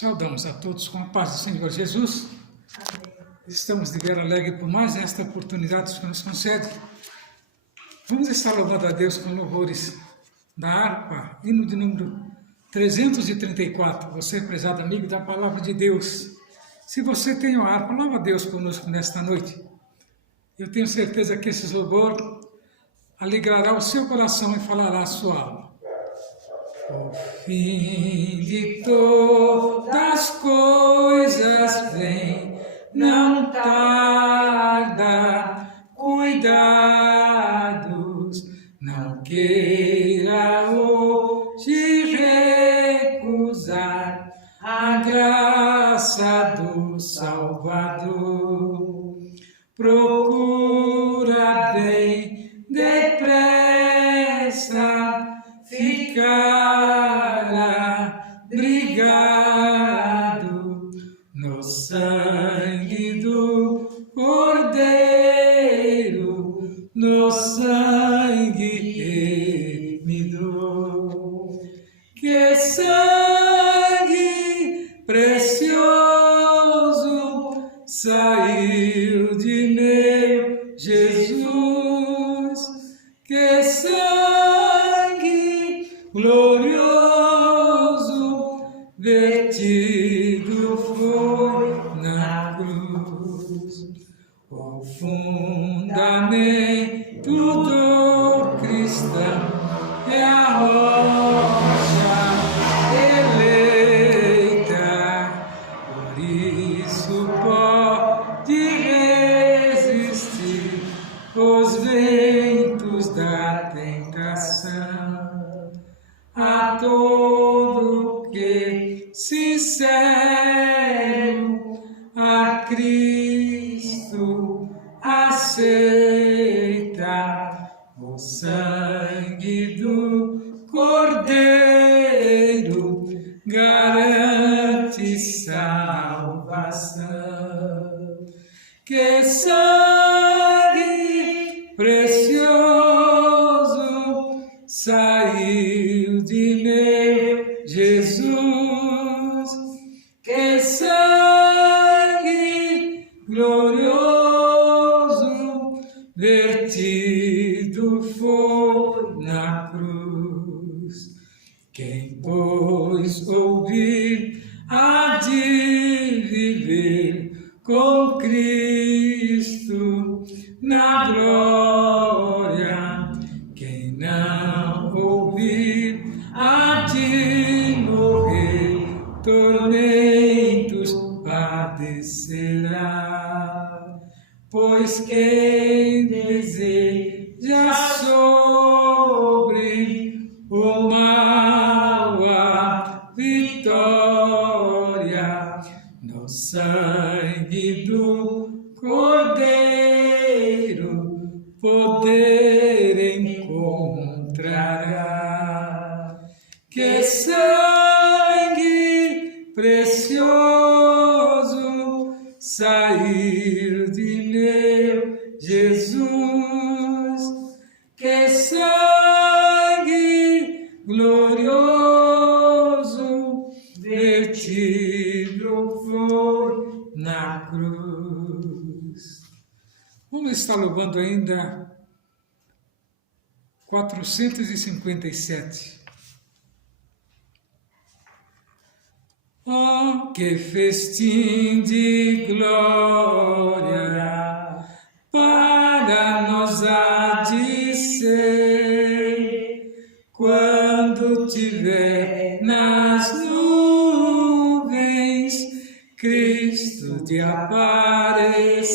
Saudamos a todos com a paz do Senhor Jesus. Amém. Estamos de ver alegre por mais esta oportunidade que nos concede. Vamos estar louvando a Deus com louvores da harpa, hino de número 334. Você, prezado amigo da Palavra de Deus, se você tem a harpa, louva a Deus conosco nesta noite. Eu tenho certeza que esse louvor alegrará o seu coração e falará a sua alma. O fim de todas coisas vem, não tarda, cuidados, não queira hoje recusar a graça do Salvador. Procura bem depressa ficar abrigado no sangue do Cordeiro, no sangue remido. Que sangue precioso saiu de meu Jesus, que sangue glorioso vertido foi na cruz. O fundamento do cristão é a rocha eleita, por isso pode resistir os ventos da tentação. A todo que sincero a Cristo aceita, o sangue do Cordeiro garante salvação. Que sangue precioso saiu de meu Jesus, que sangue glorioso vertido foi na cruz. Quem, pois, ouvir há de viver com Cristo na glória. Quem não ouvir há de morrer, tormentos padecerá. Pois quem deseja sobre o mal a vitória, no sangue do Cordeiro poder encontrará. Que sangue precioso saiu de meu Jesus, que sangue glorioso vertido foi na cruz. Vamos estar louvando ainda 457. Oh, que festim de glória para nós há de ser, quando tiver nas nuvens Cristo de aparecer.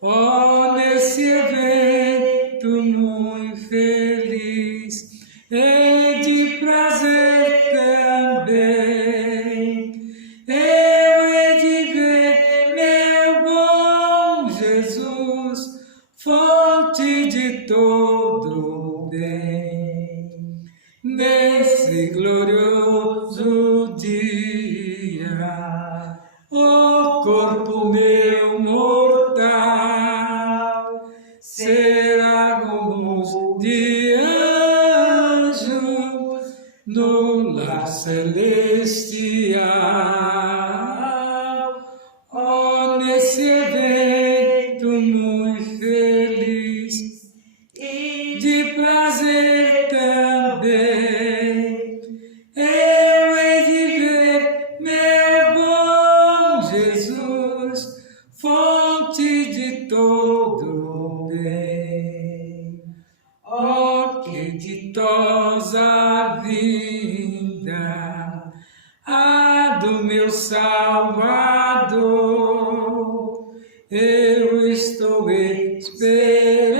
Oh, nesse evento muito feliz e de prazer também, eu hei de ver meu bom Jesus, fonte de todo bem. Nesse glorioso dia, o corpo celestial. Oh, nesse evento muito feliz e de prazer também, eu hei de ver meu bom Jesus, fonte de todo bem. Oh, que ditosa vinda a do meu Salvador, eu estou esperando,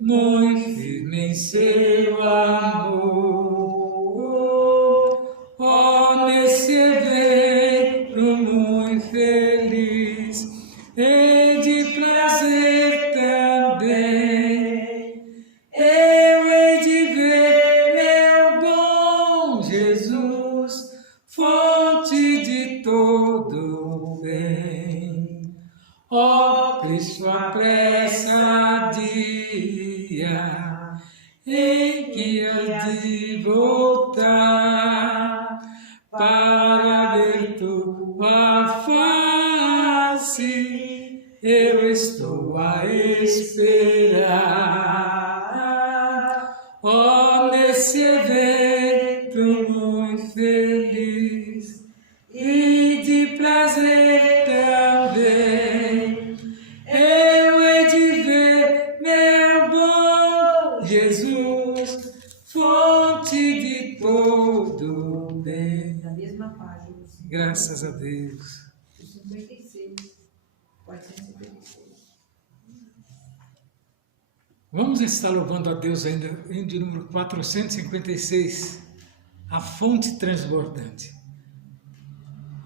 muito firme em seu amor. Oh, nesse evento muito feliz e de prazer também, eu hei de ver meu bom Jesus, fonte de todo bem. Ó Cristo, apressa dia em que há de voltar para ver tua face, eu estou a esperar. Oh, nesse evento muito feliz e de prazer também, eu hei de ver meu bom Jesus, fonte de todo bem. Na mesma página. Graças a Deus. 56, 456. Vamos estar louvando a Deus ainda em de número 456, a fonte transbordante.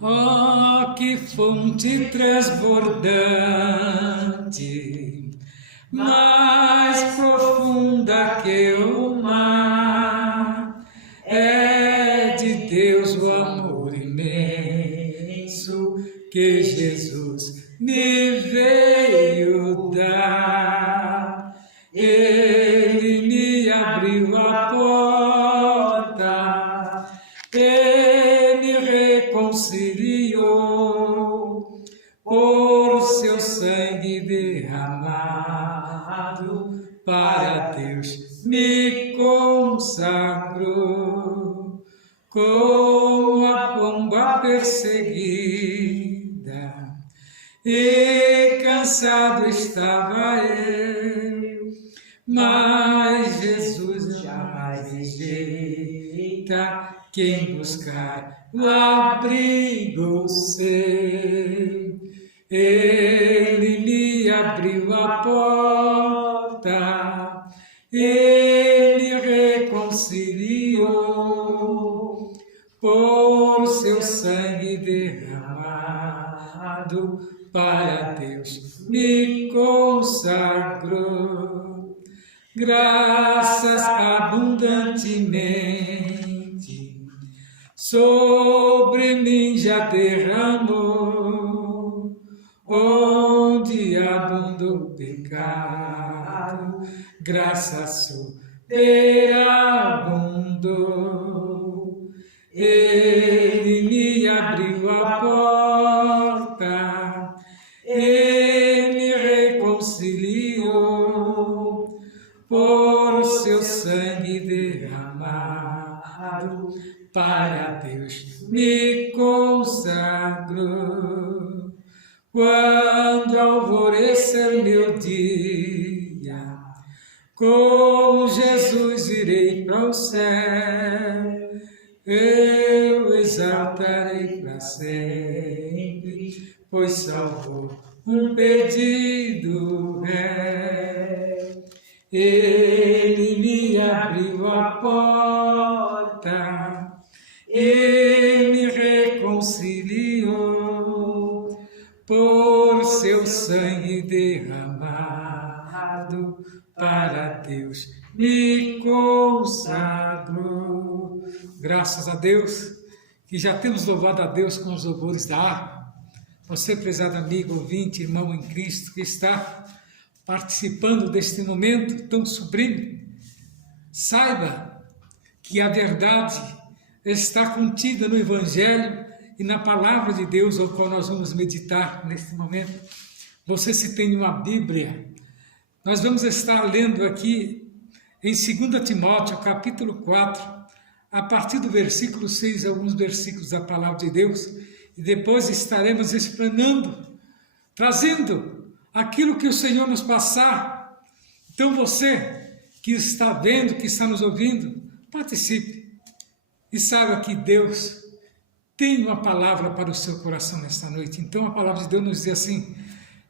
Oh, que fonte transbordante, mais profunda que o mar, é de Deus o amor imenso que Jesus me veio dar. Ele me abriu a porta, Ele reconciliou, por seu sangue derramado, para Deus me consagrou. Como a pomba perseguida, e cansado estava eu, mas Jesus jamais rejeita quem buscar o abrigo seu. Ele me abriu a porta, Ele reconciliou, por seu sangue derramado, para Deus me consagrou. Graças abundantemente sobre mim já derramou, onde abundou o pecado, graça superabundou. Ele me abriu a porta, Ele reconciliou, por seu sangue derramado, para Deus me consagrou. Quando alvorecer meu dia, com Jesus irei para o céu, eu exaltarei para sempre, pois salvou um perdido réu. Ele me abriu a porta, Ele me reconciliou, por seu sangue derramado, para Deus me consagrou. Graças a Deus, que já temos louvado a Deus com os louvores da harpa. Você, prezado amigo, ouvinte, irmão em Cristo, que está participando deste momento tão sublime, saiba que a verdade está contida no Evangelho e na Palavra de Deus, ao qual nós vamos meditar neste momento. Você, se tem uma Bíblia, nós vamos estar lendo aqui em 2 Timóteo, capítulo 4, a partir do versículo 6, alguns versículos da Palavra de Deus, e depois estaremos explanando, trazendo aquilo que o Senhor nos passar. Então você que está vendo, que está nos ouvindo, participe e saiba que Deus tem uma palavra para o seu coração nesta noite. Então a palavra de Deus nos diz assim,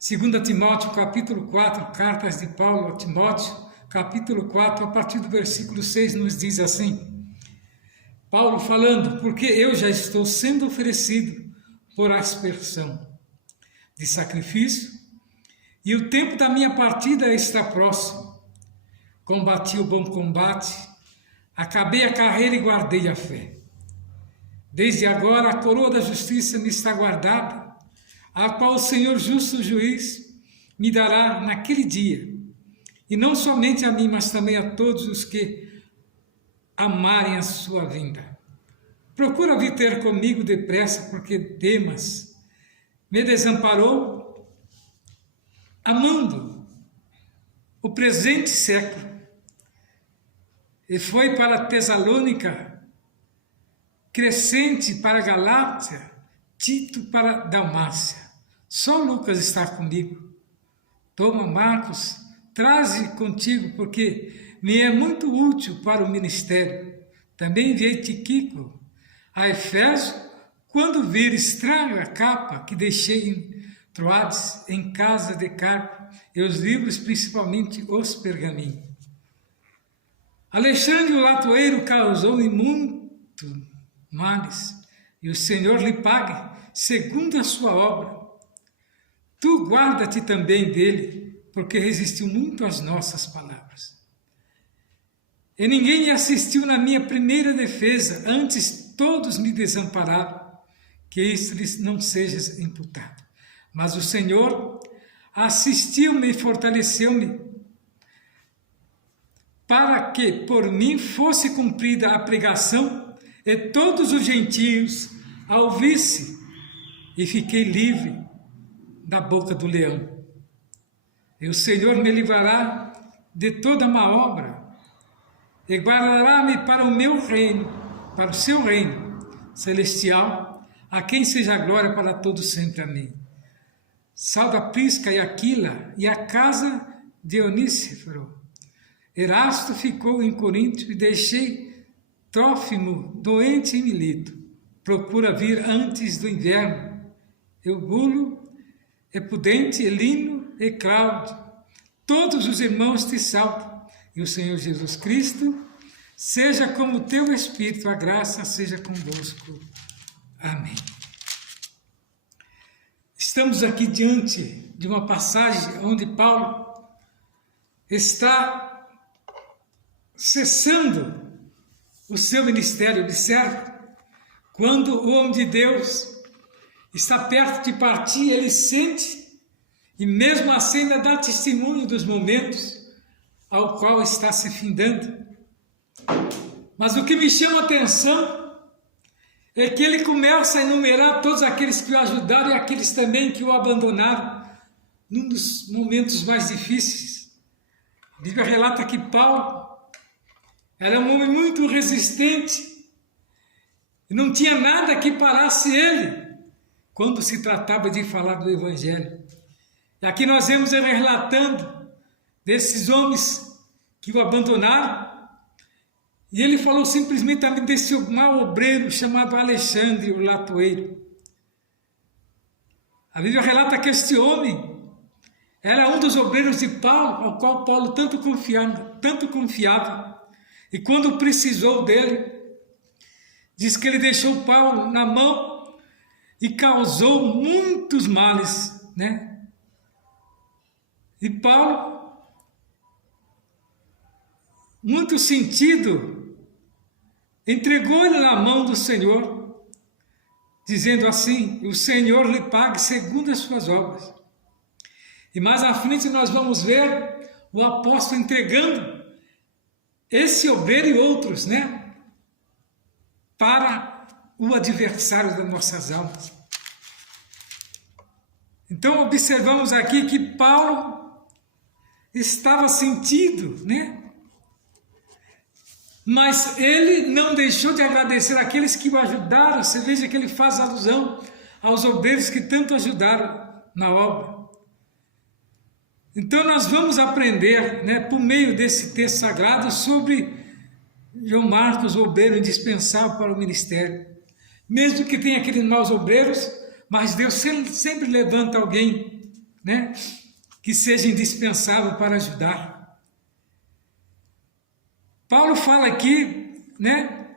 2 Timóteo, capítulo 4, cartas de Paulo a Timóteo, capítulo 4, a partir do versículo 6, nos diz assim, Paulo falando, porque eu já estou sendo oferecido por aspersão de sacrifício, e o tempo da minha partida está próximo. Combati o bom combate, acabei a carreira e guardei a fé. Desde agora a coroa da justiça me está guardada, a qual o Senhor justo juiz me dará naquele dia, e não somente a mim, mas também a todos os que amarem a sua vinda. Procura vir ter comigo depressa, porque Demas me desamparou, amando o presente século, e foi para Tesalônica, Crescente para Galácia, Tito para Dalmácia. Só Lucas está comigo. Toma Marcos, traze contigo, porque me é muito útil para o ministério. Também enviei Tíquico a Efésio, quando vires, traga a capa que deixei em Troades, em casa de Carpo, e os livros, principalmente os pergaminhos. Alexandre o latoeiro causou-me muito males, e o Senhor lhe pague segundo a sua obra. Tu guarda-te também dele, porque resistiu muito às nossas palavras. E ninguém me assistiu na minha primeira defesa, antes todos me desampararam, que isso lhes não seja imputado. Mas o Senhor assistiu-me e fortaleceu-me, para que por mim fosse cumprida a pregação, e todos os gentios a ouvissem, e fiquei livre da boca do leão. E o Senhor me livrará de toda má obra, e guardará-me para o meu reino, para o seu reino celestial, a quem seja a glória para todos sempre. Amém. Salve a Prisca e Aquila e a casa de Onísiforo. Erasto ficou em Corinto e deixei Trófimo doente em Mileto. Procura vir antes do inverno. Eubulo, Epudente, Elino e Cláudio. Todos os irmãos te saudam. E o Senhor Jesus Cristo seja como o teu Espírito, a graça seja convosco. Amém. Estamos aqui diante de uma passagem onde Paulo está cessando o seu ministério. Observe, quando o homem de Deus está perto de partir, ele sente, e mesmo assim ainda dá testemunho dos momentos ao qual está se findando. Mas o que me chama a atenção é que ele começa a enumerar todos aqueles que o ajudaram e aqueles também que o abandonaram num dos momentos mais difíceis. A Bíblia relata que Paulo era um homem muito resistente e não tinha nada que parasse ele quando se tratava de falar do Evangelho. E aqui nós vemos ele relatando desses homens que o abandonaram. E ele falou simplesmente também desse mau obreiro chamado Alexandre, o latoeiro. A Bíblia relata que este homem era um dos obreiros de Paulo, ao qual Paulo tanto confiava. E quando precisou dele, diz que ele deixou Paulo na mão e causou muitos males, né? E Paulo, muito sentido, entregou ele na mão do Senhor, dizendo assim: o Senhor lhe pague segundo as suas obras. E mais à frente nós vamos ver o apóstolo entregando esse obreiro e outros, né, para o adversário das nossas almas. Então observamos aqui que Paulo estava sentido, né? Mas ele não deixou de agradecer aqueles que o ajudaram. Você veja que ele faz alusão aos obreiros que tanto ajudaram na obra. Então nós vamos aprender, né, por meio desse texto sagrado, sobre João Marcos, o obreiro indispensável para o ministério. Mesmo que tenha aqueles maus obreiros, mas Deus sempre levanta alguém, né, que seja indispensável para ajudar. Paulo fala aqui, né,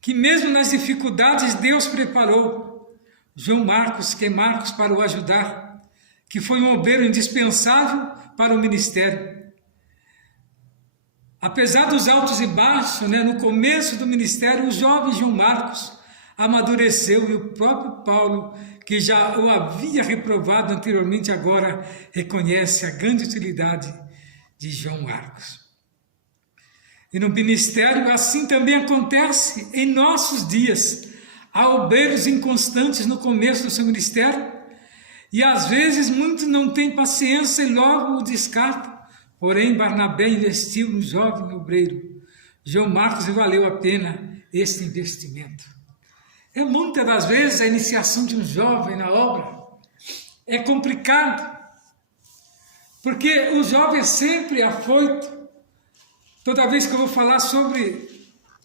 que mesmo nas dificuldades Deus preparou João Marcos, que é Marcos, para o ajudar, que foi um obreiro indispensável para o ministério. Apesar dos altos e baixos, né, no começo do ministério, o jovem João Marcos amadureceu e o próprio Paulo, que já o havia reprovado anteriormente, agora reconhece a grande utilidade de João Marcos. E no ministério assim também acontece em nossos dias. Há obreiros inconstantes no começo do seu ministério e às vezes muitos não têm paciência e logo o descartam. Porém, Barnabé investiu no jovem obreiro João Marcos e valeu a pena este investimento. É muitas das vezes a iniciação de um jovem na obra é complicado, porque o jovem é sempre afoito. Toda vez que eu vou falar sobre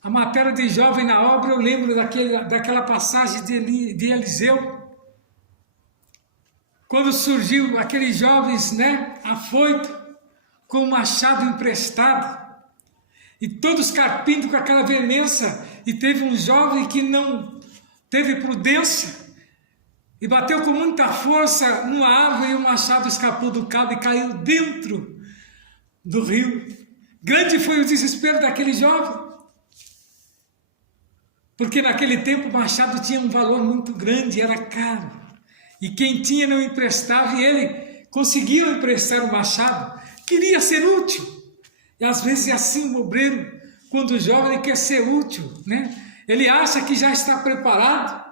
a matéria de jovem na obra, eu lembro daquela passagem de Eliseu, quando surgiu aqueles jovens, né, afoito, com o machado emprestado, e todos carpindo com aquela veemência, e teve um jovem que não teve prudência, e bateu com muita força numa árvore, e o machado escapou do cabo e caiu dentro do rio. Grande foi o desespero daquele jovem, porque naquele tempo o machado tinha um valor muito grande, era caro, e quem tinha não emprestava, e ele conseguiu emprestar o machado, queria ser útil, e às vezes é assim o obreiro, quando o jovem ele quer ser útil, né? Ele acha que já está preparado,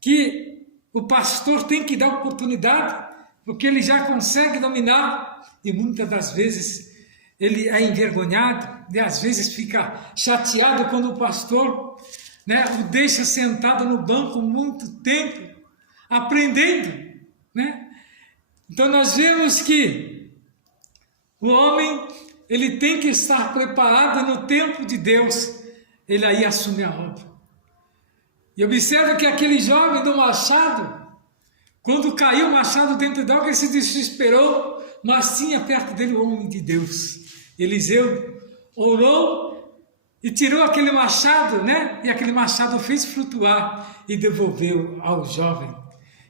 que o pastor tem que dar oportunidade, porque ele já consegue dominar, e muitas das vezes ele é envergonhado, e às vezes fica chateado quando o pastor, né, o deixa sentado no banco muito tempo, aprendendo, né? Então nós vemos que o homem, ele tem que estar preparado no tempo de Deus, ele aí assume a obra. E observa que aquele jovem do machado, quando caiu o machado dentro da água, ele se desesperou, mas tinha perto dele o homem de Deus. Eliseu orou e tirou aquele machado, né? E aquele machado fez flutuar e devolveu ao jovem.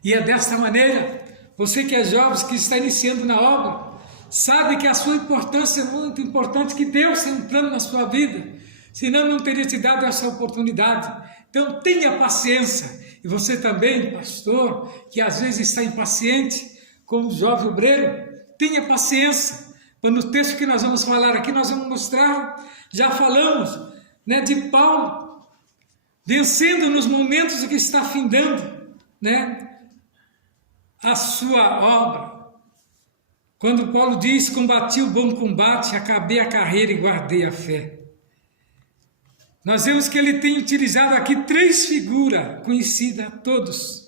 E é desta maneira, você que é jovem, que está iniciando na obra, sabe que a sua importância é muito importante, que Deus tem um plano na sua vida, senão não teria te dado essa oportunidade. Então tenha paciência. E você também, pastor, que às vezes está impaciente, como jovem obreiro, tenha paciência. No texto que nós vamos falar aqui, nós vamos mostrar, já falamos, né, de Paulo, vencendo nos momentos em que está findando, né, a sua obra. Quando Paulo diz, combati o bom combate, acabei a carreira e guardei a fé. Nós vemos que ele tem utilizado aqui 3 figuras conhecidas a todos,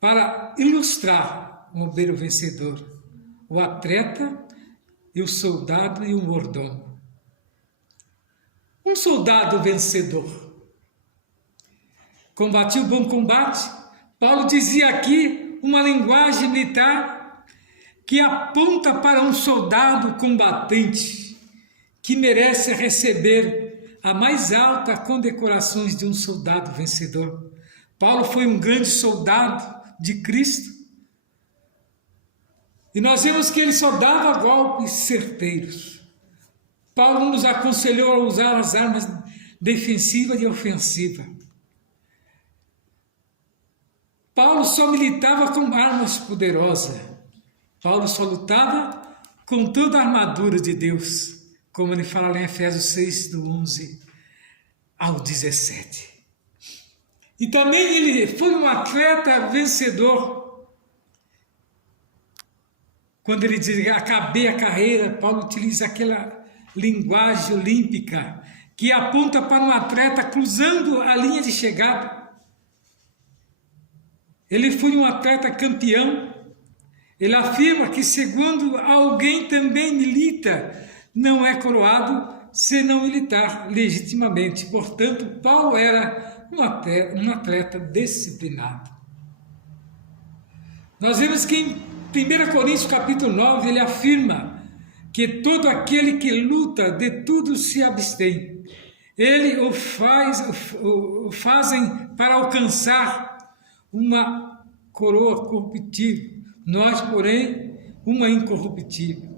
para ilustrar um obreiro vencedor: o atleta, e o soldado e o mordomo. Um soldado vencedor. Combati o bom combate. Paulo dizia aqui uma linguagem militar que aponta para um soldado combatente que merece receber a mais alta condecorações de um soldado vencedor. Paulo foi um grande soldado de Cristo. E nós vemos que ele só dava golpes certeiros. Paulo nos aconselhou a usar as armas defensiva e ofensiva. Paulo só militava com armas poderosas. Paulo só lutava com toda a armadura de Deus, como ele fala lá em Efésios 6, do 11 ao 17. E também ele foi um atleta vencedor. Quando ele diz, acabei a carreira, Paulo utiliza aquela linguagem olímpica que aponta para um atleta cruzando a linha de chegada. Ele foi um atleta campeão. Ele afirma que, segundo alguém também milita, não é coroado se não militar legitimamente. Portanto, Paulo era um atleta disciplinado. Nós vemos que em 1 Coríntios capítulo 9, ele afirma que todo aquele que luta de tudo se abstém. Ele o fazem para alcançar uma coroa corruptível. Nós, porém, uma incorruptível.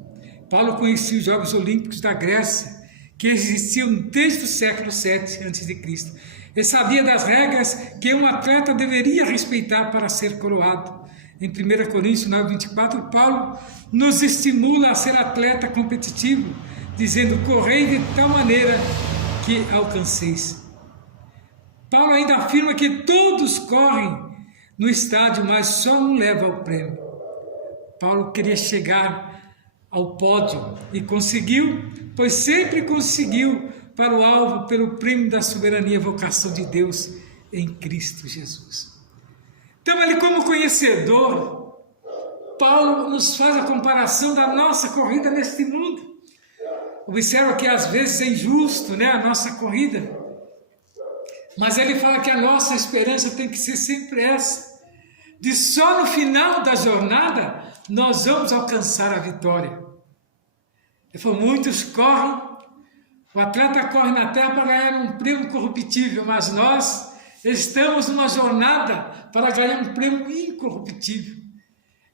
Paulo conhecia os Jogos Olímpicos da Grécia, que existiam desde o século VII a.C. Ele sabia das regras que um atleta deveria respeitar para ser coroado. Em 1 Coríntios 9:24, Paulo nos estimula a ser atleta competitivo, dizendo, correi de tal maneira que alcanceis. Paulo ainda afirma que todos correm no estádio, mas só um leva o prêmio. Paulo queria chegar ao pódio e conseguiu, pois sempre conseguiu para o alvo pelo prêmio da soberania e vocação de Deus em Cristo Jesus. Então, ele como conhecedor, Paulo nos faz a comparação da nossa corrida neste mundo. Observa que às vezes é injusto, né, a nossa corrida, mas ele fala que a nossa esperança tem que ser sempre essa, de só no final da jornada nós vamos alcançar a vitória. Ele falou, muitos correm, o atleta corre na terra para ganhar um prêmio corruptível, mas nós estamos numa jornada para ganhar um prêmio incorruptível,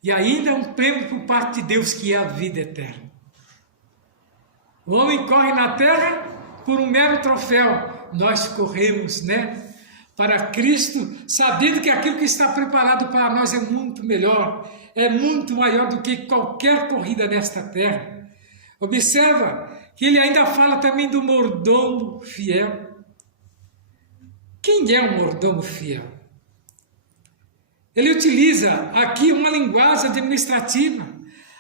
e ainda um prêmio por parte de Deus, que é a vida eterna. O homem corre na terra por um mero troféu, nós corremos, né, para Cristo, sabendo que aquilo que está preparado para nós é muito melhor, é muito maior do que qualquer corrida nesta terra. Observa que ele ainda fala também do mordomo fiel. Quem é um mordomo fiel? Ele utiliza aqui uma linguagem administrativa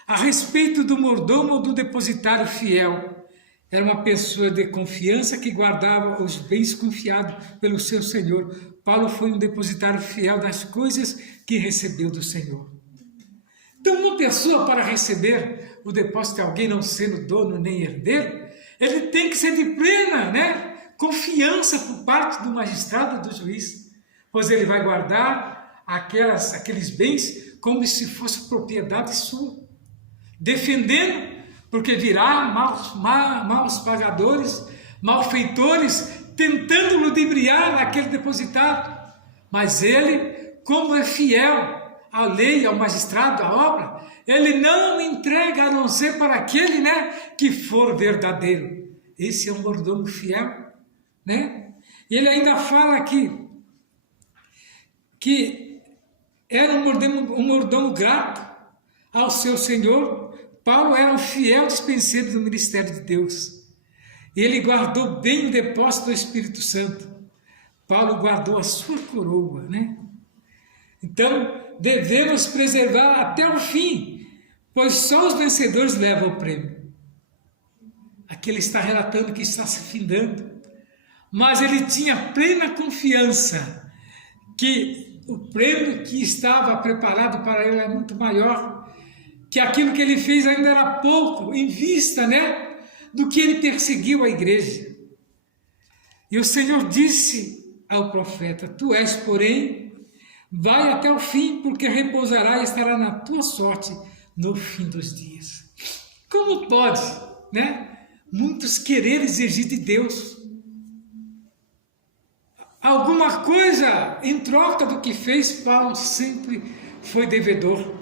a respeito do mordomo ou do depositário fiel. Era uma pessoa de confiança que guardava os bens confiados pelo seu Senhor. Paulo foi um depositário fiel das coisas que recebeu do Senhor. Então, uma pessoa, para receber o depósito de alguém, não sendo dono nem herdeiro, ele tem que ser de plena, né, confiança por parte do magistrado, do juiz, pois ele vai guardar aqueles bens como se fosse propriedade sua, defendendo, porque virá maus pagadores, malfeitores, tentando ludibriar aquele depositado, mas ele, como é fiel à lei, ao magistrado, à obra, ele não entrega a não ser para aquele, né, que for verdadeiro. Esse é um mordomo fiel, né? E ele ainda fala aqui que era um mordomo grato ao seu Senhor. Paulo era um fiel dispenseiro do ministério de Deus. Ele guardou bem o depósito do Espírito Santo. Paulo guardou a sua coroa, né? Então, devemos preservar até o fim, pois só os vencedores levam o prêmio. Aqui ele está relatando que está se findando, mas ele tinha plena confiança que o prêmio que estava preparado para ele é muito maior, que aquilo que ele fez ainda era pouco, em vista, né, do que ele perseguiu a igreja. E o Senhor disse ao profeta, tu és, porém, vai até o fim, porque repousará e estará na tua sorte no fim dos dias. Como pode, né, muitos querer exigir de Deus alguma coisa em troca do que fez? Paulo sempre foi devedor.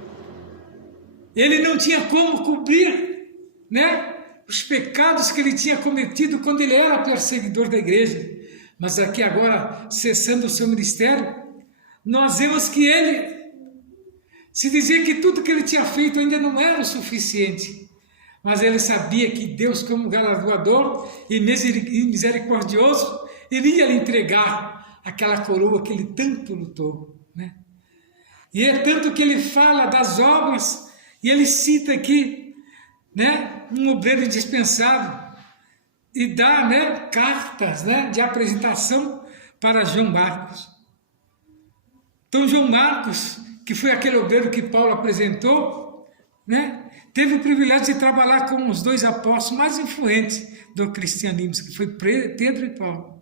Ele não tinha como cobrir, né, os pecados que ele tinha cometido quando ele era perseguidor da igreja. Mas aqui agora, cessando o seu ministério, nós vemos que ele se dizia que tudo que ele tinha feito ainda não era o suficiente. Mas ele sabia que Deus, como galardoador e misericordioso, iria lhe entregar aquela coroa que ele tanto lutou, né? E é tanto que ele fala das obras, e ele cita aqui, né, um obreiro indispensável, e dá, né, cartas, né, de apresentação para João Marcos. Então João Marcos, que foi aquele obreiro que Paulo apresentou, né, teve o privilégio de trabalhar com os dois apóstolos mais influentes do cristianismo, que foi Pedro e Paulo.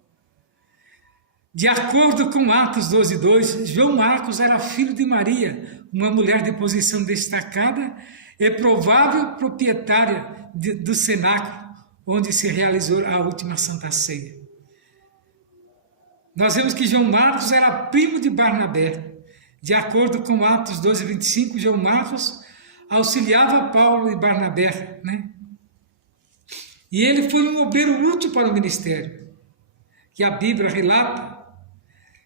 De acordo com Atos 12:2, João Marcos era filho de Maria, uma mulher de posição destacada e provável proprietária do cenáculo, onde se realizou a última Santa Ceia. Nós vemos que João Marcos era primo de Barnabé. De acordo com Atos 12:25, João Marcos auxiliava Paulo e Barnabé, né? E ele foi um obreiro útil para o ministério, que a Bíblia relata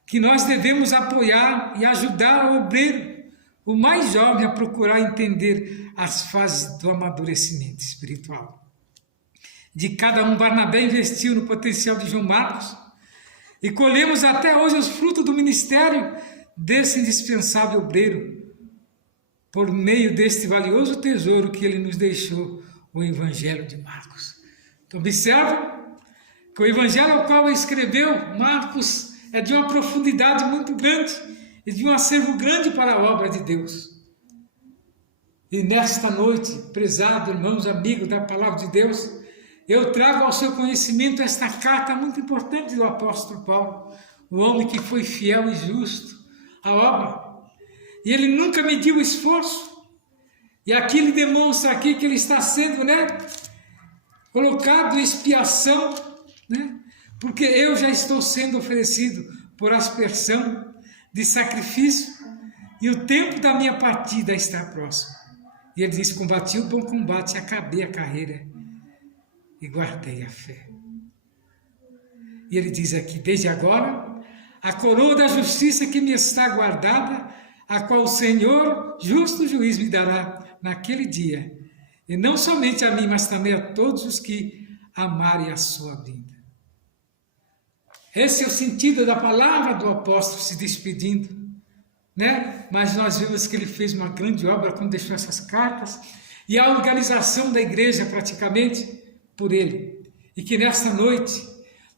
que nós devemos apoiar e ajudar o obreiro, o mais jovem, a procurar entender as fases do amadurecimento espiritual. De cada um, Barnabé investiu no potencial de João Marcos e colhemos até hoje os frutos do ministério desse indispensável obreiro, por meio deste valioso tesouro que ele nos deixou, o Evangelho de Marcos. Então, observa que o Evangelho ao qual ele escreveu, Marcos, é de uma profundidade muito grande e de um acervo grande para a obra de Deus. E nesta noite, prezado irmãos, amigos da palavra de Deus, eu trago ao seu conhecimento esta carta muito importante do apóstolo Paulo, o homem que foi fiel e justo à obra. E ele nunca mediu esforço. E aqui ele demonstra aqui que ele está sendo, né, colocado em expiação, né? Porque eu já estou sendo oferecido por aspersão de sacrifício e o tempo da minha partida está próximo. E ele diz, combati o bom combate, acabei a carreira e guardei a fé. E ele diz aqui, desde agora, a coroa da justiça que me está guardada, a qual o Senhor, justo juiz, me dará naquele dia, e não somente a mim, mas também a todos os que amarem a sua vida. Esse é o sentido da palavra do apóstolo se despedindo, né? Mas nós vemos que ele fez uma grande obra quando deixou essas cartas e a organização da igreja praticamente por ele. E que nesta noite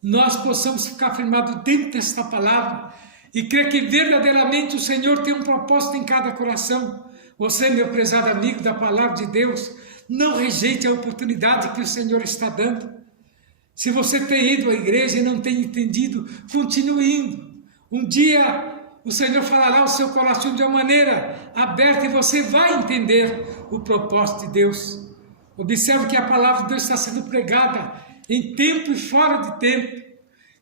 nós possamos ficar firmados dentro desta palavra e crer que verdadeiramente o Senhor tem um propósito em cada coração. Você, meu prezado amigo da palavra de Deus, não rejeite a oportunidade que o Senhor está dando. Se você tem ido à igreja e não tem entendido, continue indo. Um dia o Senhor falará ao seu coração de uma maneira aberta e você vai entender o propósito de Deus. Observe que a palavra de Deus está sendo pregada em tempo e fora de tempo.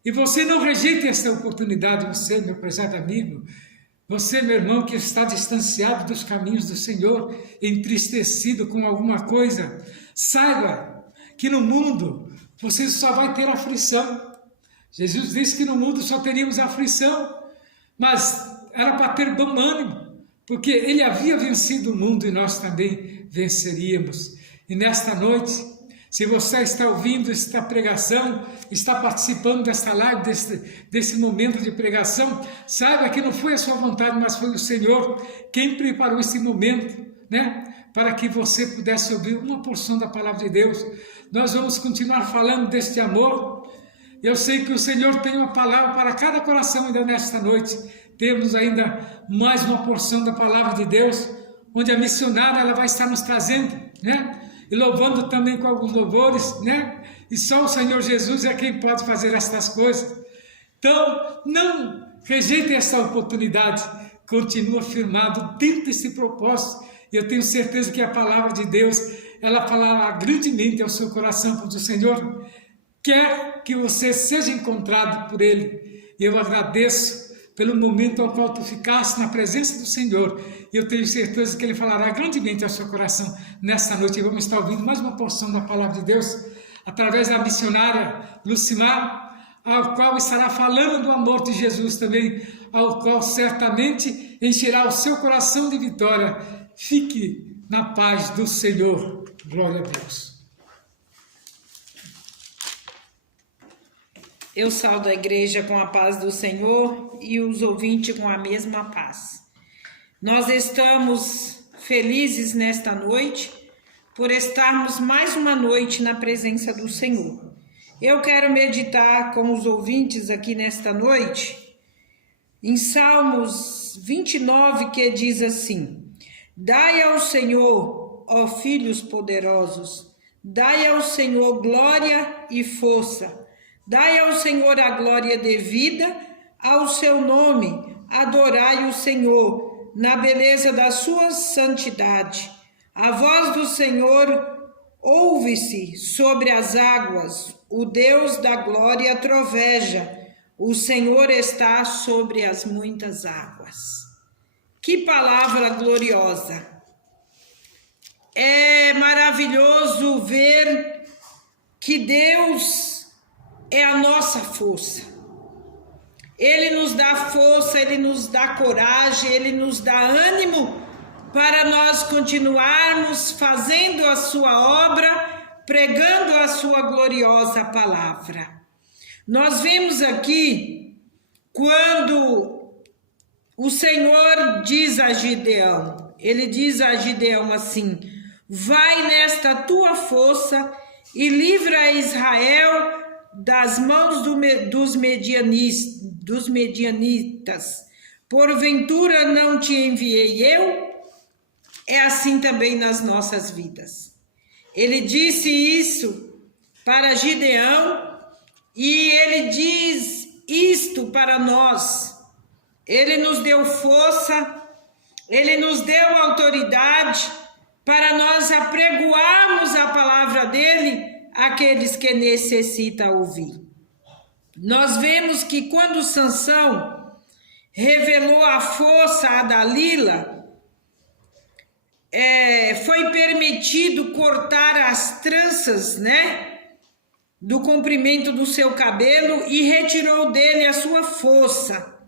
E você não rejeite essa oportunidade, você, meu prezado amigo, você, meu irmão, que está distanciado dos caminhos do Senhor, entristecido com alguma coisa, saiba que no mundo você só vai ter aflição. Jesus disse que no mundo só teríamos aflição, mas era para ter bom ânimo, porque ele havia vencido o mundo e nós também venceríamos. E nesta noite, se você está ouvindo esta pregação, está participando desta live, desse momento de pregação, saiba que não foi a sua vontade, mas foi o Senhor quem preparou esse momento, né? Para que você pudesse ouvir uma porção da palavra de Deus. Nós vamos continuar falando deste amor. Eu sei que o Senhor tem uma palavra para cada coração ainda nesta noite. Temos ainda mais uma porção da palavra de Deus, onde a missionária ela vai estar nos trazendo, né? E louvando também com alguns louvores, né? E só o Senhor Jesus é quem pode fazer estas coisas. Então, não rejeite esta oportunidade. Continua firmado dentro desse propósito. E eu tenho certeza que a palavra de Deus, ela falará grandemente ao seu coração, porque o Senhor quer que você seja encontrado por Ele. E eu agradeço pelo momento ao qual tu ficaste na presença do Senhor. E eu tenho certeza que Ele falará grandemente ao seu coração nesta noite. E vamos estar ouvindo mais uma porção da palavra de Deus, através da missionária Lucimar, ao qual estará falando do amor de Jesus também, ao qual certamente encherá o seu coração de vitória. Fique na paz do Senhor. Glória a Deus. Eu saúdo a igreja com a paz do Senhor e os ouvintes com a mesma paz. Nós estamos felizes nesta noite por estarmos mais uma noite na presença do Senhor. Eu quero meditar com os ouvintes aqui nesta noite em Salmos 29, que diz assim: Dai ao Senhor, ó filhos poderosos, dai ao Senhor glória e força, dai ao Senhor a glória devida ao seu nome, adorai o Senhor na beleza da sua santidade. A voz do Senhor ouve-se sobre as águas, o Deus da glória troveja, o Senhor está sobre as muitas águas. Que palavra gloriosa! É maravilhoso ver que Deus é a nossa força. Ele nos dá força, Ele nos dá coragem, Ele nos dá ânimo para nós continuarmos fazendo a sua obra, pregando a sua gloriosa palavra. Nós vimos aqui quando o Senhor diz a Gideão, ele diz a Gideão assim: vai nesta tua força e livra Israel das mãos dos medianitas. Porventura não te enviei eu? É assim também nas nossas vidas. Ele disse isso para Gideão e ele diz isto para nós. Ele nos deu força, ele nos deu autoridade para nós apregoarmos a palavra dele àqueles que necessitam ouvir. Nós vemos que quando Sansão revelou a força a Dalila, foi permitido cortar as tranças, do comprimento do seu cabelo e retirou dele a sua força,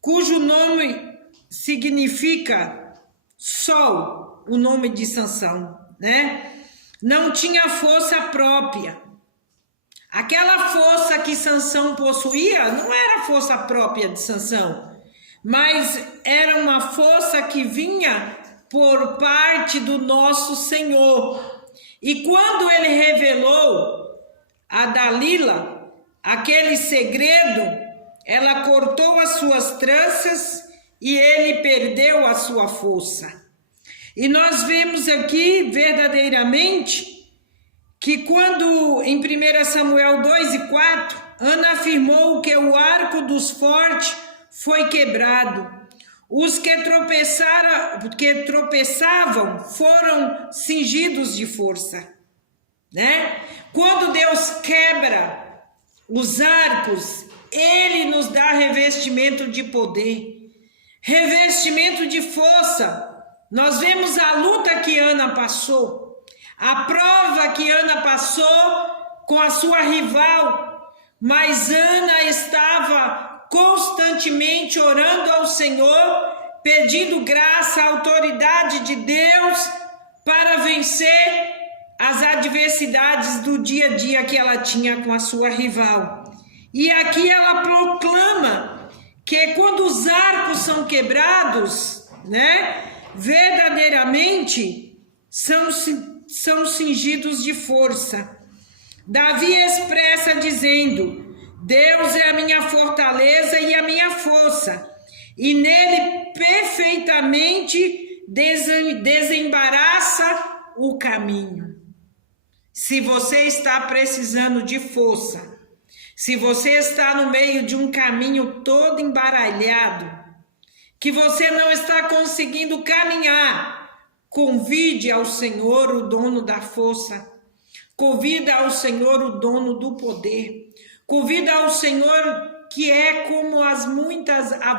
cujo nome significa sol, o nome de Sansão, Não tinha força própria. Aquela força que Sansão possuía não era a força própria de Sansão, mas era uma força que vinha por parte do nosso Senhor. E quando ele revelou a Dalila aquele segredo, ela cortou as suas tranças e ele perdeu a sua força. E nós vemos aqui verdadeiramente que quando em 1 Samuel 2:4, Ana afirmou que o arco dos fortes foi quebrado. Os que tropeçavam foram cingidos de força, Quando Deus quebra os arcos, Ele nos dá revestimento de poder, revestimento de força. Nós vemos a luta que Ana passou, a prova que Ana passou com a sua rival, mas Ana estava constantemente orando ao Senhor, pedindo graça, autoridade de Deus para vencer as adversidades do dia a dia que ela tinha com a sua rival. E aqui ela proclama que quando os arcos são quebrados, verdadeiramente são cingidos de força. Davi expressa dizendo: Deus é a minha fortaleza e a minha força, e nele perfeitamente desembaraça o caminho. Se você está precisando de força, se você está no meio de um caminho todo embaralhado, que você não está conseguindo caminhar, convide ao Senhor, o dono da força, convida ao Senhor, o dono do poder, convida ao Senhor, que é como a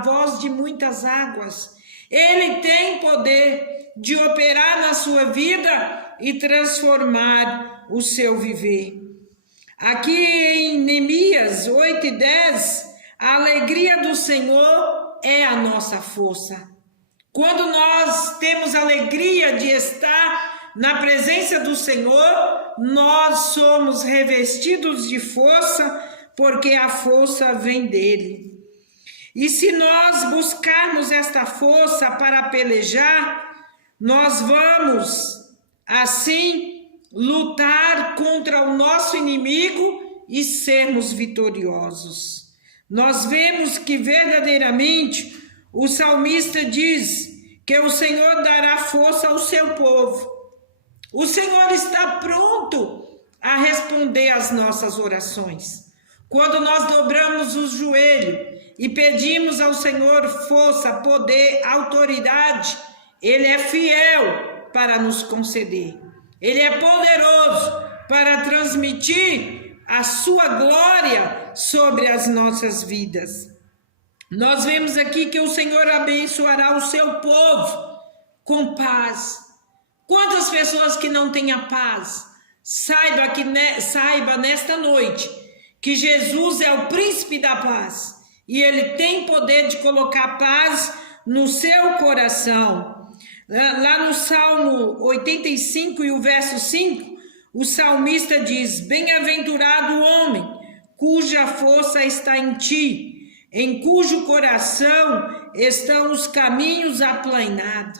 voz de muitas águas. Ele tem poder de operar na sua vida e transformar o seu viver. Aqui em Neemias 8:10, a alegria do Senhor é a nossa força. Quando nós temos alegria de estar na presença do Senhor, nós somos revestidos de força porque a força vem dele. E se nós buscarmos esta força para pelejar, nós vamos, assim, lutar contra o nosso inimigo e sermos vitoriosos. Nós vemos que verdadeiramente o salmista diz que o Senhor dará força ao seu povo. O Senhor está pronto a responder às nossas orações. Quando nós dobramos os joelhos e pedimos ao Senhor força, poder, autoridade, Ele é fiel para nos conceder. Ele é poderoso para transmitir a sua glória sobre as nossas vidas. Nós vemos aqui que o Senhor abençoará o seu povo com paz. Quantas pessoas que não têm a paz, saiba nesta noite que Jesus é o príncipe da paz e ele tem poder de colocar paz no seu coração. Lá no Salmo 85 e o verso 5, o salmista diz: bem-aventurado o homem cuja força está em ti, em cujo coração estão os caminhos aplanados.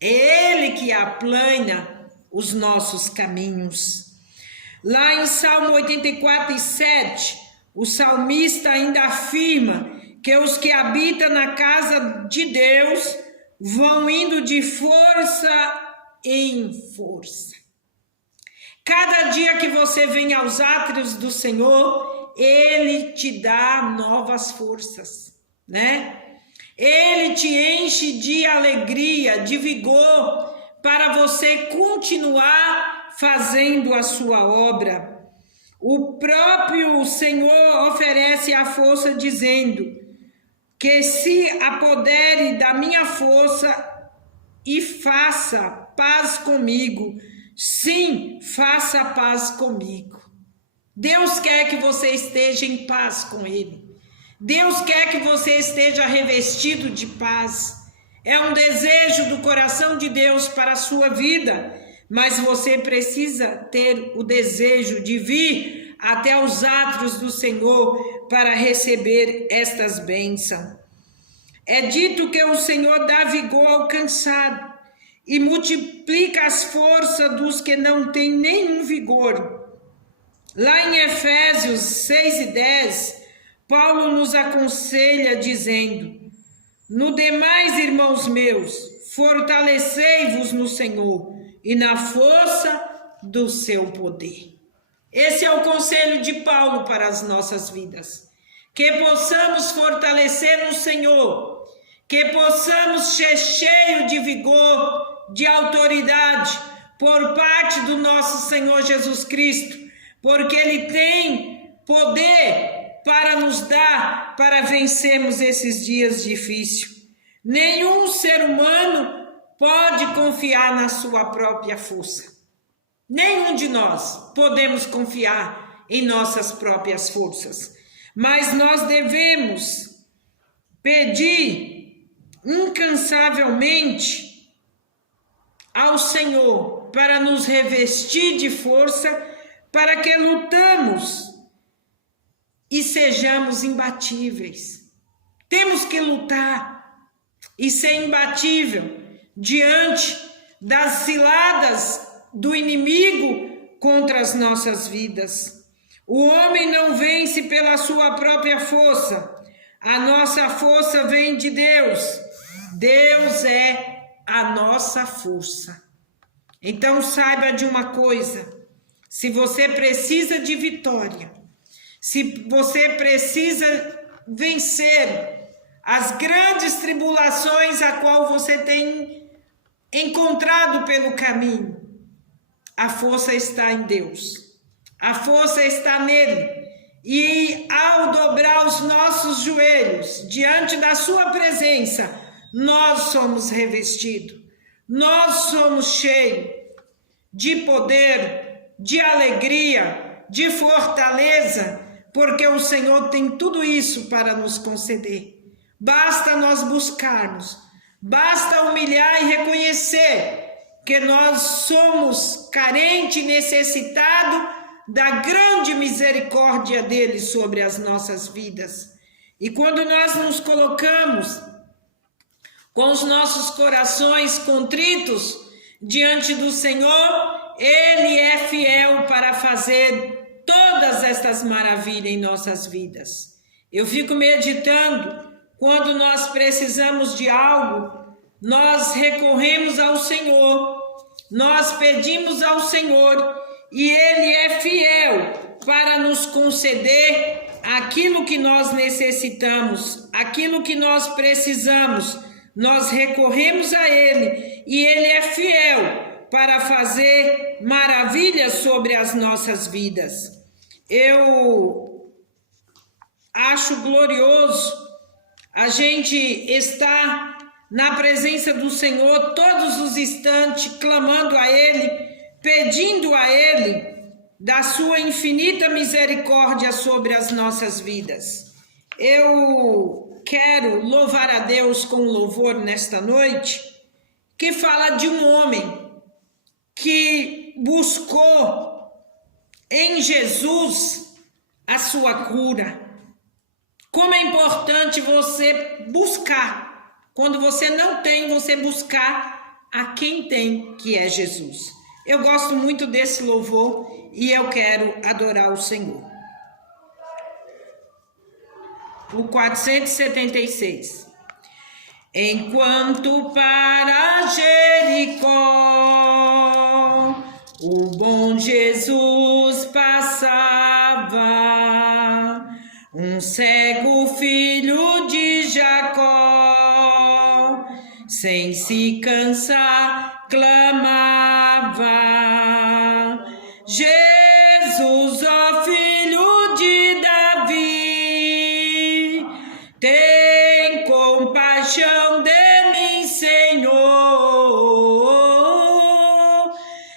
É Ele que aplana os nossos caminhos. Lá em Salmo 84 e 7, o salmista ainda afirma que os que habitam na casa de Deus vão indo de força em força. Cada dia que você vem aos átrios do Senhor, Ele te dá novas forças, né? Ele te enche de alegria, de vigor, para você continuar fazendo a sua obra. O próprio Senhor oferece a força, dizendo que se apodere da minha força e faça paz comigo. Sim, faça paz comigo. Deus quer que você esteja em paz com Ele. Deus quer que você esteja revestido de paz. É um desejo do coração de Deus para a sua vida, mas você precisa ter o desejo de vir até os átrios do Senhor para receber estas bênçãos. É dito que o Senhor dá vigor ao cansado e multiplica as forças dos que não têm nenhum vigor. Lá em Efésios 6 e 10, Paulo nos aconselha dizendo: no demais, irmãos meus, fortalecei-vos no Senhor e na força do seu poder. Esse é o conselho de Paulo para as nossas vidas. Que possamos fortalecer no Senhor, que possamos ser cheios de vigor, de autoridade, por parte do nosso Senhor Jesus Cristo, porque Ele tem poder para nos dar, para vencermos esses dias difíceis. Nenhum ser humano pode confiar na sua própria força. Nenhum de nós podemos confiar em nossas próprias forças. Mas nós devemos pedir incansavelmente ao Senhor para nos revestir de força, para que lutamos e sejamos imbatíveis. Temos que lutar e ser imbatível diante das ciladas do inimigo contra as nossas vidas. O homem não vence pela sua própria força. A nossa força vem de Deus. Deus é a nossa força. Então saiba de uma coisa: se você precisa de vitória, se você precisa vencer as grandes tribulações a qual você tem encontrado pelo caminho, a força está em Deus. A força está nele. E ao dobrar os nossos joelhos diante da sua presença, nós somos revestidos. Nós somos cheios de poder, de alegria, de fortaleza, porque o Senhor tem tudo isso para nos conceder. Basta nós buscarmos, basta humilhar e reconhecer que nós somos carentes e necessitados da grande misericórdia dele sobre as nossas vidas. E quando nós nos colocamos com os nossos corações contritos diante do Senhor, Ele é fiel para fazer todas estas maravilhas em nossas vidas. Eu fico meditando, quando nós precisamos de algo, nós recorremos ao Senhor, nós pedimos ao Senhor e Ele é fiel para nos conceder aquilo que nós necessitamos, aquilo que nós precisamos. Nós recorremos a Ele e Ele é fiel para fazer maravilhas sobre as nossas vidas. Eu acho glorioso a gente estar na presença do Senhor todos os instantes, clamando a Ele, pedindo a Ele da sua infinita misericórdia sobre as nossas vidas. Eu quero louvar a Deus com louvor nesta noite, que fala de um homem que buscou em Jesus a sua cura. Como é importante você buscar. Quando você não tem, você buscar a quem tem, que é Jesus. Eu gosto muito desse louvor e eu quero adorar o Senhor. O 476. Enquanto para Jericó o bom Jesus passava, um cego filho de Jacó, sem se cansar, clamava: Jesus, ó filho de Davi, tem compaixão de mim, Senhor.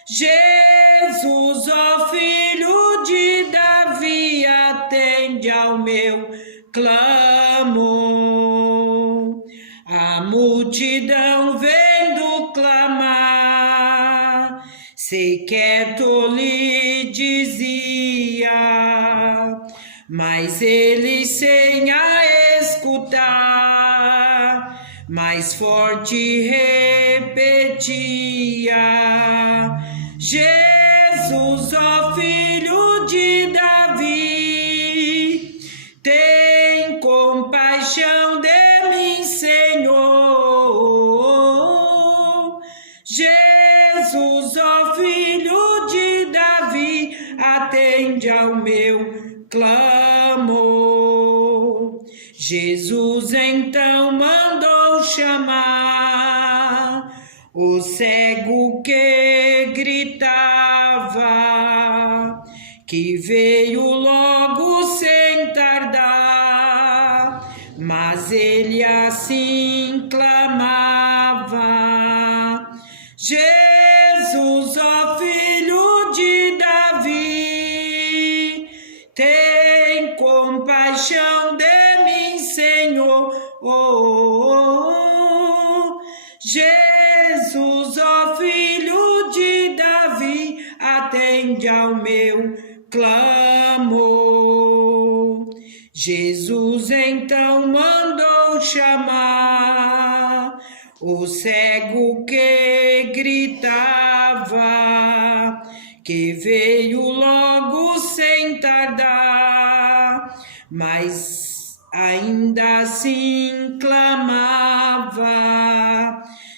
Jesus, ó filho de Davi, atende ao meu clamor. A multidão vendo clamar, sequer lhe dizia, mas ele sem a escutar, mais forte repetia: Jesus, ó filho de Davi, tem compaixão de mim, Senhor. Jesus, ó filho de Davi, atende ao meu clamor. Jesus então mandou chamar o cego que gritava, que veio logo sem tardar, mas ele assim clamava: Jesus, ó filho de Davi, tem compaixão de mim, Senhor. Jesus, ó filho de Davi, atende ao meu clamor. Jesus então mandou chamar o cego que gritava, que veio logo sem tardar, mas ainda assim clamava: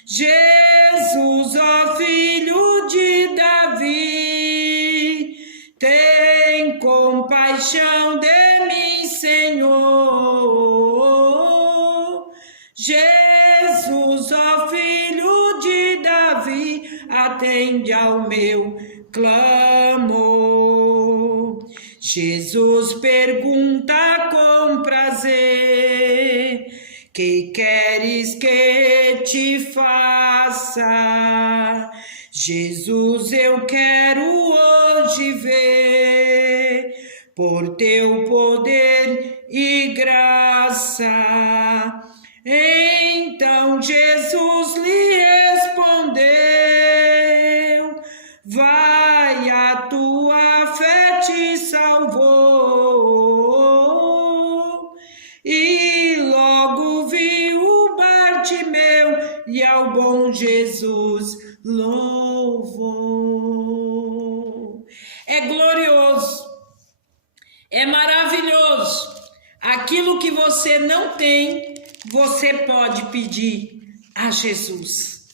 Jesus, ó filho de Davi, tem compaixão de mim, Senhor. Jesus, ó filho de Davi, atende ao meu clamor. Jesus pergunta com prazer: que queres que te faça? Jesus, eu quero hoje ver por teu poder e graça. Então Jesus lhe respondeu: vai, a tua fé te ao bom Jesus louvor. É glorioso, é maravilhoso. Aquilo que você não tem, você pode pedir a Jesus.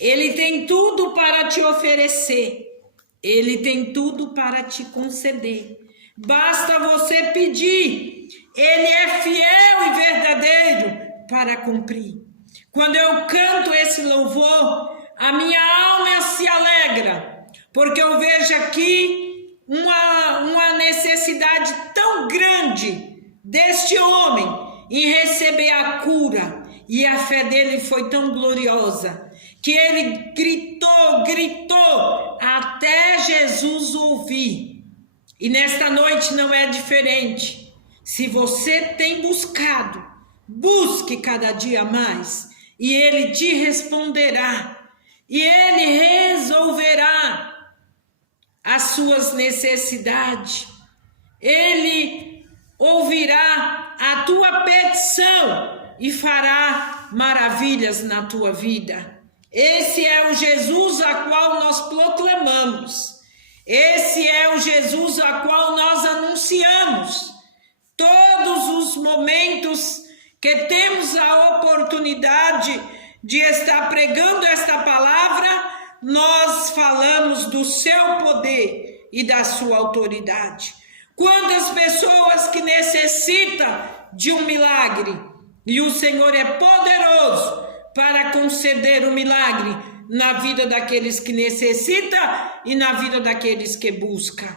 Ele tem tudo para te oferecer. Ele tem tudo para te conceder. Basta você pedir. Ele é fiel e verdadeiro para cumprir. Quando eu canto esse louvor, a minha alma se alegra, porque eu vejo aqui uma necessidade tão grande deste homem em receber a cura, e a fé dele foi tão gloriosa que ele gritou até Jesus ouvir. E nesta noite não é diferente. Se você tem buscado, busque cada dia mais, e ele te responderá, e ele resolverá as suas necessidades. Ele ouvirá a tua petição e fará maravilhas na tua vida. Esse é o Jesus a qual nós proclamamos. Esse é o Jesus a qual nós anunciamos. Todos os momentos que temos a oportunidade de estar pregando esta palavra, nós falamos do seu poder e da sua autoridade. Quantas pessoas que necessitam de um milagre, e o Senhor é poderoso para conceder o milagre na vida daqueles que necessitam e na vida daqueles que buscam.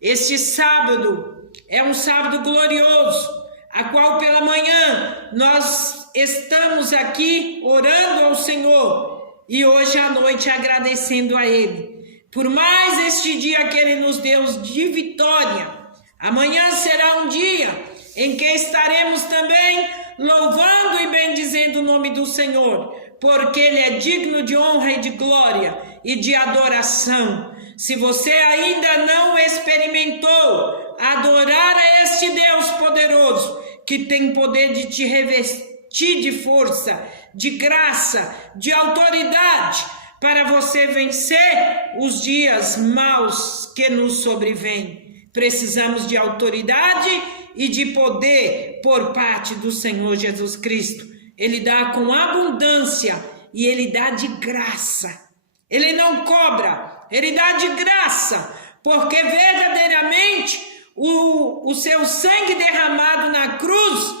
Este sábado é um sábado glorioso, a qual pela manhã nós estamos aqui orando ao Senhor e hoje à noite agradecendo a Ele por mais este dia que Ele nos deu de vitória. Amanhã será um dia em que estaremos também louvando e bendizendo o nome do Senhor, porque Ele é digno de honra e de glória e de adoração. Se você ainda não experimentou adorar a este Deus poderoso, que tem poder de te revestir de força, de graça, de autoridade, para você vencer os dias maus que nos sobrevêm. Precisamos de autoridade e de poder por parte do Senhor Jesus Cristo. Ele dá com abundância e Ele dá de graça. Ele não cobra, Ele dá de graça, porque verdadeiramente o seu sangue derramado na cruz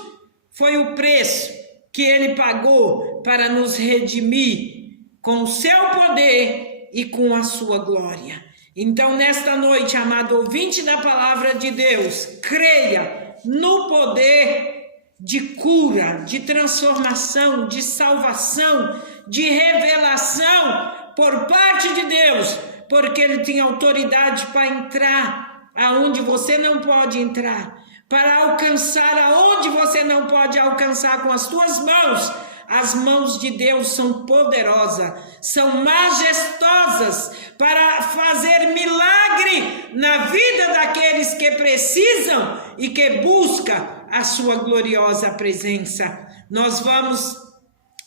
foi o preço que Ele pagou para nos redimir com o seu poder e com a sua glória. Então, nesta noite, amado ouvinte da palavra de Deus, creia no poder de cura, de transformação, de salvação, de revelação por parte de Deus, porque Ele tem autoridade para entrar aonde você não pode entrar, para alcançar aonde você não pode alcançar com as tuas mãos. As mãos de Deus são poderosas, são majestosas para fazer milagre na vida daqueles que precisam e que buscam a sua gloriosa presença. Nós vamos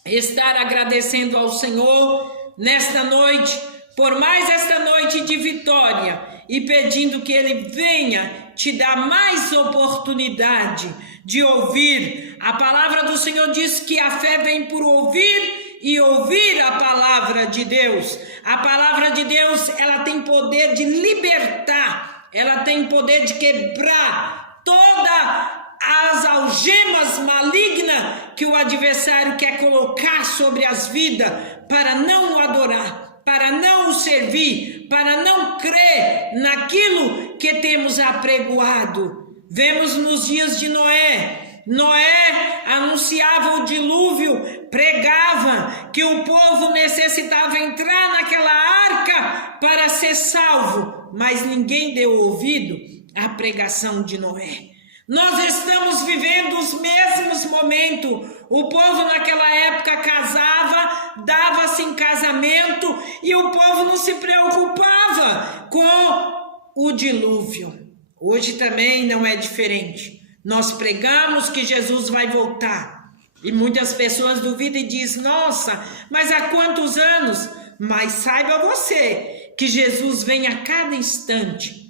estar agradecendo ao Senhor nesta noite, por mais esta noite de vitória, e pedindo que Ele venha te dar mais oportunidade de ouvir. A palavra do Senhor diz que a fé vem por ouvir e ouvir a palavra de Deus. A palavra de Deus, ela tem poder de libertar, ela tem poder de quebrar todas as algemas malignas que o adversário quer colocar sobre as vidas para não o adorar, para não o servir, para não crer naquilo que temos apregoado. Vemos nos dias de Noé. Noé anunciava o dilúvio, pregava que o povo necessitava entrar naquela arca para ser salvo, mas ninguém deu ouvido à pregação de Noé. Nós estamos vivendo os mesmos momentos. O povo naquela época casava, dava-se em casamento e o povo não se preocupava com o dilúvio. Hoje também não é diferente. Nós pregamos que Jesus vai voltar, E muitas pessoas duvidam e dizem, nossa, mas há quantos anos? Mas saiba você que Jesus vem a cada instante.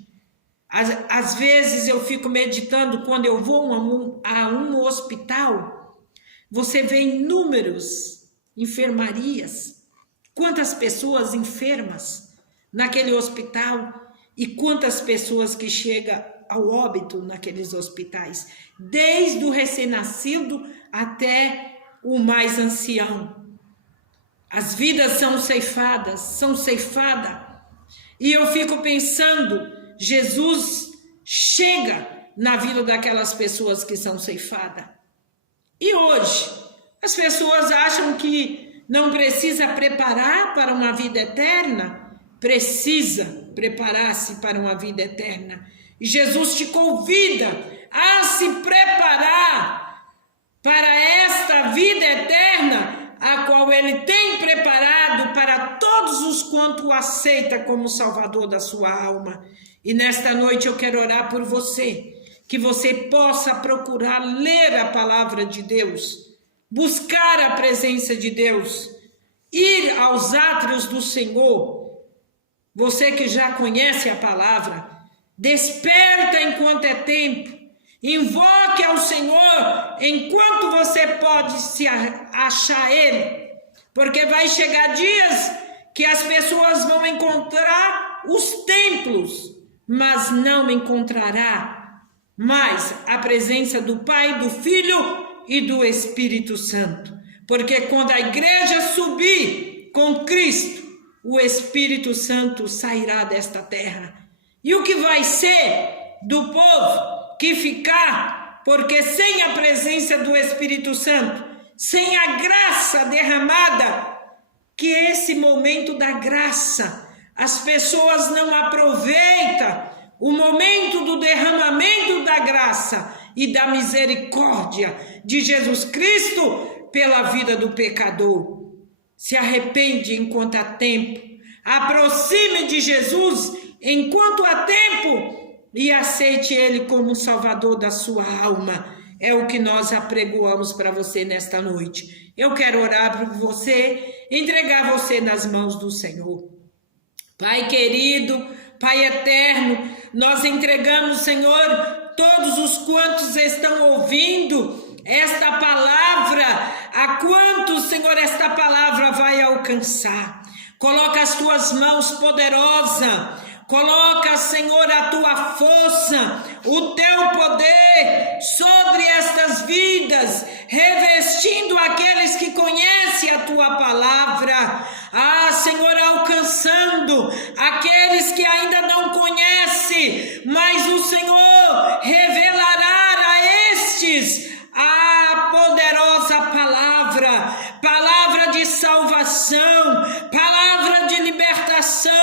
Às vezes eu fico meditando quando eu vou a um hospital, você vê inúmeras enfermarias, quantas pessoas enfermas naquele hospital e quantas pessoas que chegam ao óbito naqueles hospitais, desde o recém-nascido até o mais ancião. As vidas são ceifadas, e eu fico pensando, Jesus chega na vida daquelas pessoas que são ceifadas. E hoje, as pessoas acham que não precisa preparar para uma vida eterna, precisa preparar-se para uma vida eterna. E Jesus te convida a se preparar para esta vida eterna, a qual Ele tem preparado para todos os quanto o aceita como Salvador da sua alma. E nesta noite eu quero orar por você, que você possa procurar ler a palavra de Deus, buscar a presença de Deus, ir aos átrios do Senhor. Você que já conhece a palavra, desperta enquanto é tempo, invoque ao Senhor enquanto você pode se achar Ele, porque vai chegar dias que as pessoas vão encontrar os templos, mas não encontrará mais a presença do Pai, do Filho e do Espírito Santo, porque quando a igreja subir com Cristo, o Espírito Santo sairá desta terra. E o que vai ser do povo que ficar? Porque sem a presença do Espírito Santo, sem a graça derramada, que é esse momento da graça, as pessoas não aproveitam o momento do derramamento da graça e da misericórdia de Jesus Cristo pela vida do pecador. Se arrepende enquanto há tempo, aproxime de Jesus enquanto há tempo e aceite Ele como Salvador da sua alma. É o que nós apregoamos para você nesta noite. Eu quero orar por você, entregar você nas mãos do Senhor. Pai querido, Pai eterno, nós entregamos, Senhor, todos os quantos estão ouvindo esta palavra, a quantos, Senhor, esta palavra vai alcançar. Coloca as tuas mãos poderosas, coloca, Senhor, a tua força, o teu poder sobre estas vidas, revestindo aqueles que conhecem a tua palavra. Ah, Senhor, alcançando aqueles que ainda não conhecem, mas o Senhor revelará a estes a poderosa palavra, palavra de salvação, palavra de libertação,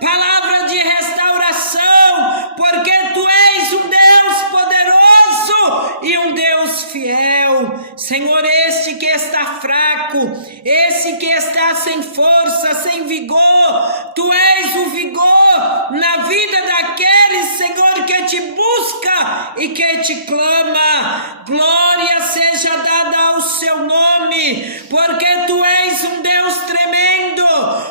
palavra de restauração, porque Tu és um Deus poderoso e um Deus fiel. Senhor, este que está fraco, esse que está sem força, sem vigor, Tu és o vigor na vida daqueles, Senhor, que te busca e que te clama. Glória seja dada ao seu nome, porque Tu és um Deus tremendo,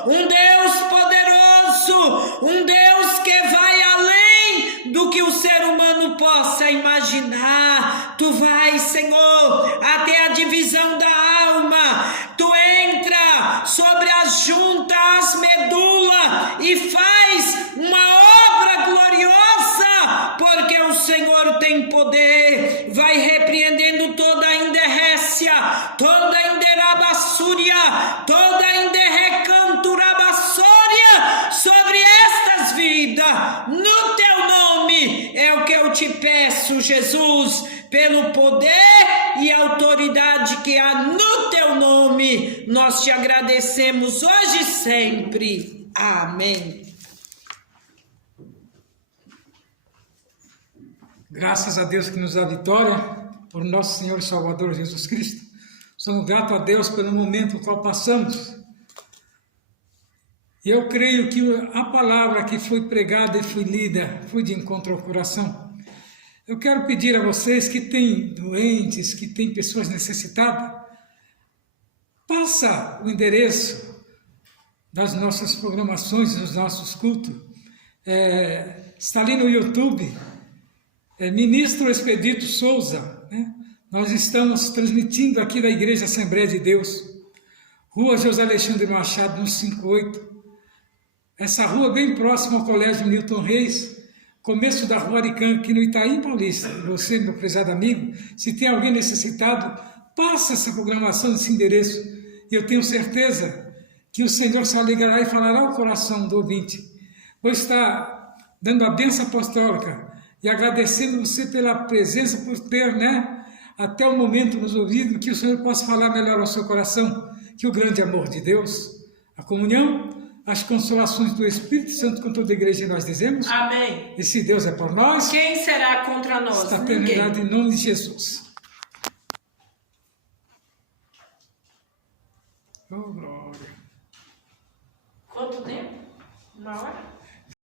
um Deus poderoso, um Deus que vai além do que o ser humano possa imaginar. Tu vais, Senhor, até a divisão da alma, Tu entra sobre as juntas, as medulas e faz uma obra gloriosa, porque o Senhor tem poder. Vai repreendendo toda a inderrécia, toda a inderabassúria, toda a inderrecanturabassória sobre estas vidas, no Teu nome é o que eu te peço, Jesus, pelo poder e autoridade que há no Teu nome, nós te agradecemos hoje e sempre. Amém. Graças a Deus que nos dá vitória, por nosso Senhor e Salvador Jesus Cristo. Somos gratos a Deus pelo momento no qual passamos. E eu creio que a palavra que foi pregada e foi lida, foi de encontro ao coração. Eu quero pedir a vocês que têm doentes, que têm pessoas necessitadas, passa o endereço das nossas programações, dos nossos cultos. Está ali no YouTube, Ministro Expedito Souza, né? Nós estamos transmitindo aqui da Igreja Assembleia de Deus, Rua José Alexandre Machado, no 58. Essa rua bem próxima ao Colégio Milton Reis, começo da Rua Arican, aqui no Itaim Paulista. Você, meu prezado amigo, se tem alguém necessitado, passa essa programação nesse endereço. E eu tenho certeza que o Senhor se alegrará e falará ao coração do ouvinte. Vou estar dando a bênção apostólica e agradecendo você pela presença, por ter, até o momento nos ouvido, que o Senhor possa falar melhor ao seu coração, que o grande amor de Deus, a comunhão, as consolações do Espírito Santo com toda a igreja, nós dizemos. Amém. E se Deus é por nós, Quem será contra nós? está Ninguém. terminado em nome de Jesus. Oh, glória. Quanto tempo? 1 hora?